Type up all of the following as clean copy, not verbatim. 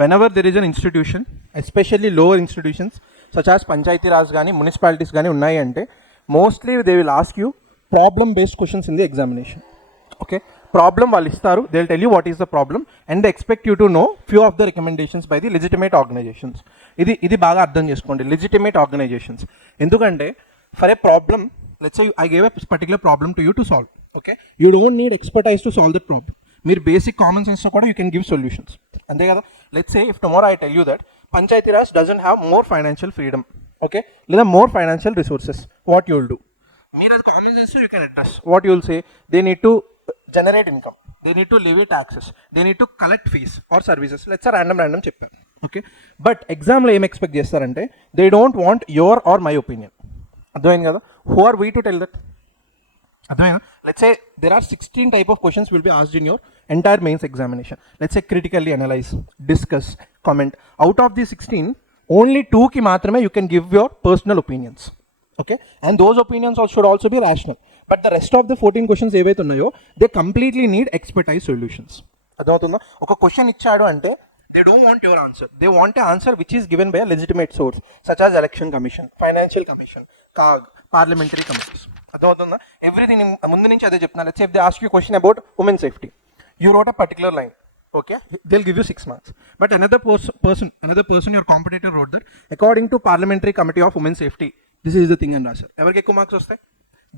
whenever there is an institution, especially lower institutions such as Panchayati Raj gaani, municipalities gaani unnai ante, mostly they will ask you problem based questions in the examination. Okay, problem వాళ్ళు ఇస్తారు, they will tell you what is the problem and they expect you to know few of the recommendations by the legitimate organizations. ఇది బాగా అర్థం చేసుకోండి, legitimate organizations. ఎందుకంటే for a problem, let's say I gave a particular problem to you to solve. Okay, you don't need expertise to solve that problem. మీరు basic common సెన్స్తో కూడా you can give solutions, అంతే కదా. Let's say if tomorrow I tell you that panchayati raj doesn't have more financial freedom, okay, లేదా more financial resources, what you will do? మీరు అది common sense you can address. What you will say? They need to generate income, they need to levy taxes, they need to collect fees or services. Let's random చెప్పారు, okay. But ఎగ్జామ్లో ఏం expect చేస్తారంటే they don't want your or my opinion. అర్థమైంది కదా? Who are we to tell that? అర్థమైనా? Let's say there are 16 type of questions will be asked in your entire mains examination. Let's say critically analyze, discuss, comment. Out of these 16, only 2 ki maatrame you can give your personal opinions, okay, and those opinions should also be rational. But the rest of the 14 questions evaithe unnayo, they completely need expertise solutions. Adavutunda? Oka question ichchadu ante they don't want your answer, they want an answer which is given by a legitimate source such as election commission, financial commission, CAG, parliamentary committees. అర్థమవుతుందా? ఎవ్రీథింగ్ ముందు నుంచి అదే చెప్తున్నాను. Let's say if they ask you question about women safety, you wrote a particular line, okay, they will give you 6 marks. But another person your competitor wrote that according to parliamentary committee of women safety this is the thing అని రాశారు. ఎవరికి ఎక్కువ మార్క్స్ వస్తాయి?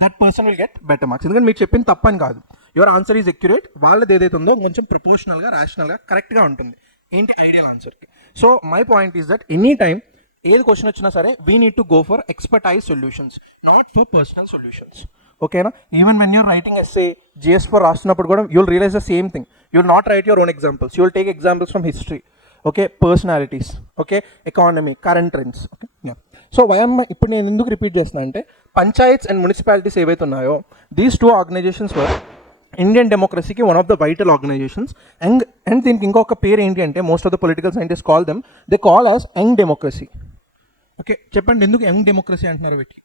That person will get better marks. ఎందుకంటే మీరు చెప్పింది తప్పని కాదు, యువర్ ఆన్సర్ ఈజ్ అక్యురేట్, వాళ్ళది ఏదైతే ఉందో కొంచెం ప్రపోర్షనల్గా, ర్యాషనల్గా, కరెక్ట్గా ఉంటుంది. ఏంటి ఐడియల్ ఆన్సర్కి. So my point is that any time ఏది క్వశ్చన్ వచ్చినా సరే we need to go for expertise solutions, not for personal solutions. ఓకేనా? Even when you're writing SA, GS4 రాస్తున్నప్పుడు కూడా you'll realise the same thing. You'll not write your own examples, you'll take examples from history, okay, personalities, okay, economy, current trends, okay. So ఇప్పుడు నేను ఎందుకు రిపీట్ చేస్తున్నా అంటే panchayats and municipalities ఏవైతే ఉన్నాయో these 2 organisations were Indian డెమోక్రసీకి one of the vital organisations. And దీనికి ఇంకొక పేరు ఏంటి అంటే most of the political scientist call them, they call as young democracy. Okay, చెప్పండి ఎందుకు యంగ్ డెమోక్రసీ అంటున్నారు వీటికి?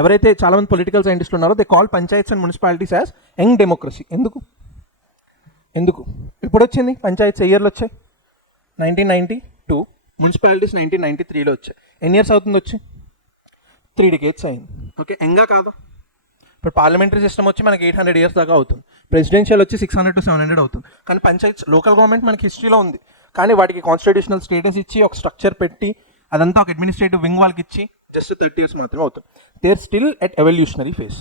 ఎవరైతే చాలామంది పొలిటికల్ సైంటిస్టులు ఉన్నారో they call panchayats and municipalities as young democracy. ఎందుకు ఇప్పుడు వచ్చింది పంచాయత్స్ ఇయర్లో వచ్చాయి? 1992, మున్సిపాలిటీస్ 1993లో వచ్చాయి. ఎన్ని ఇయర్స్ అవుతుంది వచ్చి? 3 decades అయింది. ఓకే, యంగా కాదు. ఇప్పుడు పార్లమెంటరీ సిస్టమ్ వచ్చి మనకి 800 years దాకా అవుతుంది, ప్రెసిడెన్షియల్ వచ్చి 600 to 700 అవుతుంది. కానీ పంచాయత్స్, లోకల్ గవర్నమెంట్ మనకి హిస్టరీలో ఉంది, కానీ వాటికి కాన్స్టిట్యూషనల్ స్టేటస్ ఇచ్చి ఒక స్ట్రక్చర్ పెట్టి అదంతా ఒక అడ్మినిస్ట్రేటివ్ వింగ్ వాళ్ళకి ఇచ్చి జస్ట్ 30 years మాత్రమే అవుతుంది. They are still at evolutionary phase.